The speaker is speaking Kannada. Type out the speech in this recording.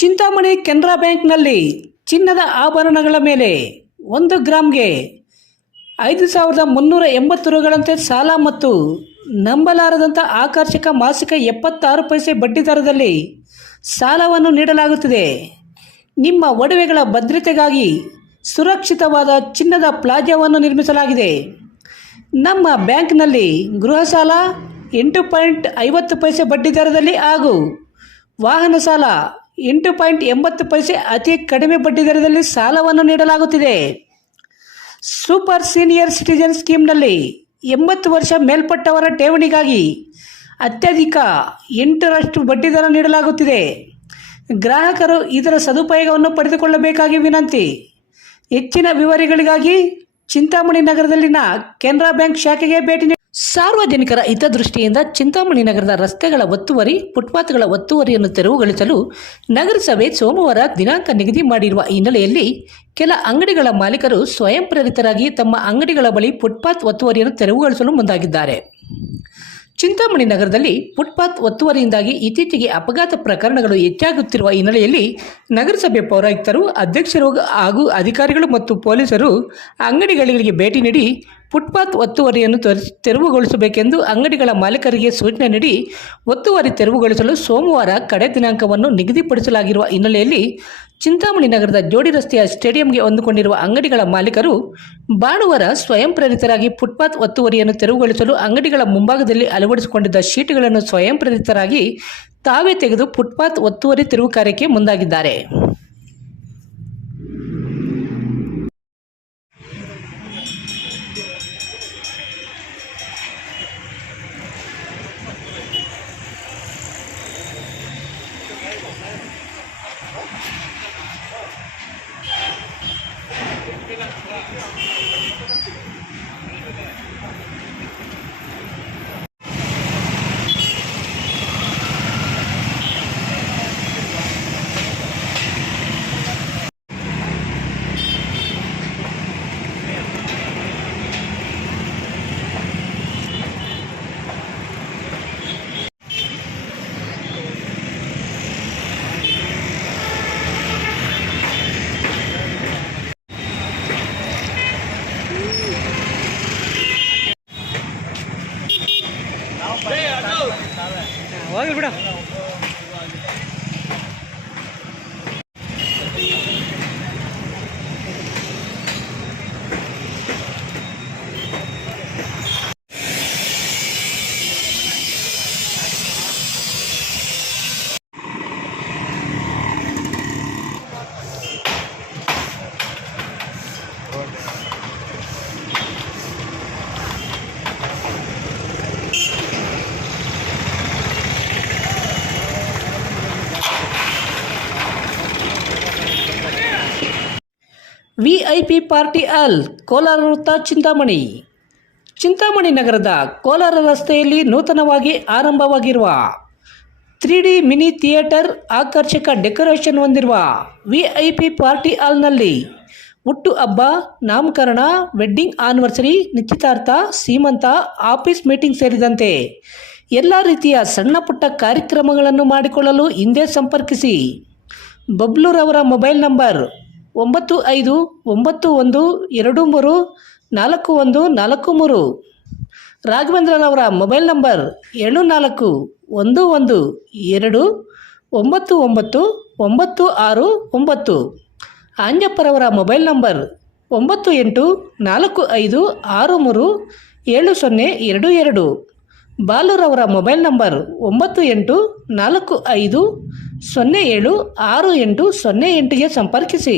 ಚಿಂತಾಮಣಿ ಕೆನರಾ ಬ್ಯಾಂಕ್ನಲ್ಲಿ ಚಿನ್ನದ ಆಭರಣಗಳ ಮೇಲೆ 1 ಗ್ರಾಂಗೆ 5,380 ರುಗಳಂತೆ ಸಾಲ ಮತ್ತು ನಂಬಲಾರದಂಥ ಆಕರ್ಷಕ ಮಾಸಿಕ 76 ಪೈಸೆ ಬಡ್ಡಿ ದರದಲ್ಲಿ ಸಾಲವನ್ನು ನೀಡಲಾಗುತ್ತಿದೆ. ನಿಮ್ಮ ಒಡವೆಗಳ ಭದ್ರತೆಗಾಗಿ ಸುರಕ್ಷಿತವಾದ ಚಿನ್ನದ ಪ್ಲಾಜಾವನ್ನು ನಿರ್ಮಿಸಲಾಗಿದೆ. ನಮ್ಮ ಬ್ಯಾಂಕ್ನಲ್ಲಿ ಗೃಹ ಸಾಲ 8.50 ಪೈಸೆ ಬಡ್ಡಿ ದರದಲ್ಲಿ ಹಾಗೂ ವಾಹನ ಸಾಲ 8.80 ಪೈಸೆ ಅತಿ ಕಡಿಮೆ ಬಡ್ಡಿ ದರದಲ್ಲಿ ಸಾಲವನ್ನು ನೀಡಲಾಗುತ್ತಿದೆ. ಸೂಪರ್ ಸೀನಿಯರ್ ಸಿಟಿಜನ್ ಸ್ಕೀಮ್ನಲ್ಲಿ 80 ವರ್ಷ ಮೇಲ್ಪಟ್ಟವರ ಠೇವಣಿಗಾಗಿ ಅತ್ಯಧಿಕ 8% ಬಡ್ಡಿ ದರ ನೀಡಲಾಗುತ್ತಿದೆ. ಗ್ರಾಹಕರು ಇದರ ಸದುಪಯೋಗವನ್ನು ಪಡೆದುಕೊಳ್ಳಬೇಕಾಗಿ ವಿನಂತಿ. ಹೆಚ್ಚಿನ ವಿವರಗಳಿಗಾಗಿ ಚಿಂತಾಮಣಿ ನಗರದಲ್ಲಿನ ಕೆನರಾ ಬ್ಯಾಂಕ್ ಶಾಖೆಗೆ ಭೇಟಿ ನೀಡಿ. ಸಾರ್ವಜನಿಕರ ಹಿತದೃಷ್ಟಿಯಿಂದ ಚಿಂತಾಮಣಿ ನಗರದ ರಸ್ತೆಗಳ ಒತ್ತುವರಿ, ಫುಟ್ಪಾತ್ಗಳ ಒತ್ತುವರಿಯನ್ನು ತೆರವುಗೊಳಿಸಲು ನಗರಸಭೆ ಸೋಮವಾರ ದಿನಾಂಕ ನಿಗದಿ ಮಾಡಿರುವ ಹಿನ್ನೆಲೆಯಲ್ಲಿ ಕೆಲ ಅಂಗಡಿಗಳ ಮಾಲೀಕರು ಸ್ವಯಂ ಪ್ರೇರಿತರಾಗಿ ತಮ್ಮ ಅಂಗಡಿಗಳ ಬಳಿ ಫುಟ್ಪಾತ್ ಒತ್ತುವರಿಯನ್ನು ತೆರವುಗೊಳಿಸಲು ಮುಂದಾಗಿದ್ದಾರೆ. ಚಿಂತಾಮಣಿ ನಗರದಲ್ಲಿ ಫುಟ್ಪಾತ್ ಒತ್ತುವರಿಯಿಂದಾಗಿ ಇತ್ತೀಚೆಗೆ ಅಪಘಾತ ಪ್ರಕರಣಗಳು ಹೆಚ್ಚಾಗುತ್ತಿರುವ ಹಿನ್ನೆಲೆಯಲ್ಲಿ ನಗರಸಭೆ ಪೌರಾಯುಕ್ತರು, ಅಧ್ಯಕ್ಷರು ಹಾಗೂ ಅಧಿಕಾರಿಗಳು ಮತ್ತು ಪೊಲೀಸರು ಅಂಗಡಿಗಳಿಗೆ ಭೇಟಿ ನೀಡಿ ಫುಟ್ಪಾತ್ ಒತ್ತುವರಿಯನ್ನು ತೆರವುಗೊಳಿಸಬೇಕೆಂದು ಅಂಗಡಿಗಳ ಮಾಲೀಕರಿಗೆ ಸೂಚನೆ ನೀಡಿ ಒತ್ತುವರಿ ತೆರವುಗೊಳಿಸಲು ಸೋಮವಾರ ಕಡೆ ದಿನಾಂಕವನ್ನು ನಿಗದಿಪಡಿಸಲಾಗಿರುವ ಹಿನ್ನೆಲೆಯಲ್ಲಿ ಚಿಂತಾಮಣಿ ನಗರದ ಜೋಡಿ ರಸ್ತೆಯ ಸ್ಟೇಡಿಯಂಗೆ ಹೊಂದಿಕೊಂಡಿರುವ ಅಂಗಡಿಗಳ ಮಾಲೀಕರು ಭಾನುವಾರ ಸ್ವಯಂ ಪ್ರೇರಿತರಾಗಿ ಫುಟ್ಪಾತ್ ಒತ್ತುವರಿಯನ್ನು ತೆರವುಗೊಳಿಸಲು ಅಂಗಡಿಗಳ ಮುಂಭಾಗದಲ್ಲಿ ಅಳವಡಿಸಿಕೊಂಡಿದ್ದ ಶೀಟ್ಗಳನ್ನು ಸ್ವಯಂ ಪ್ರೇರಿತರಾಗಿ ತಾವೇ ತೆಗೆದು ಫುಟ್ಪಾತ್ ಒತ್ತುವರಿ ತೆರವು ಕಾರ್ಯಕ್ಕೆ ಮುಂದಾಗಿದ್ದಾರೆ. ಹೋಗಿ ಬಿಡ. VIP ಪಾರ್ಟಿ ಹಾಲ್, ಕೋಲಾರ ವೃತ್ತ, ಚಿಂತಾಮಣಿ. ಚಿಂತಾಮಣಿ ನಗರದ ಕೋಲಾರ ರಸ್ತೆಯಲ್ಲಿ ನೂತನವಾಗಿ ಆರಂಭವಾಗಿರುವ 3D ಮಿನಿ ಥಿಯೇಟರ್, ಆಕರ್ಷಕ ಡೆಕೋರೇಷನ್ ಹೊಂದಿರುವ VIP ಪಾರ್ಟಿ ಹಾಲ್ನಲ್ಲಿ ಹುಟ್ಟು ಹಬ್ಬ, ನಾಮಕರಣ, ವೆಡ್ಡಿಂಗ್ ಆನಿವರ್ಸರಿ, ನಿಶ್ಚಿತಾರ್ಥ, ಸೀಮಂತ, ಆಫೀಸ್ ಮೀಟಿಂಗ್ ಸೇರಿದಂತೆ ಎಲ್ಲ ರೀತಿಯ ಸಣ್ಣ ಪುಟ್ಟ ಕಾರ್ಯಕ್ರಮಗಳನ್ನು ಮಾಡಿಕೊಳ್ಳಲು ಹಿಂದೆ ಸಂಪರ್ಕಿಸಿ. ಬಬ್ಲೂರವರ ಮೊಬೈಲ್ ನಂಬರ್ 9591234143. ರಾಘವೇಂದ್ರರವರ ಮೊಬೈಲ್ ನಂಬರ್ 7412999969. ಆಂಜಪ್ಪರವರ ಮೊಬೈಲ್ ನಂಬರ್ 9845637022. ಬಾಲೂರವರ ಮೊಬೈಲ್ ನಂಬರ್ 9845076808ಗೆ ಸಂಪರ್ಕಿಸಿ.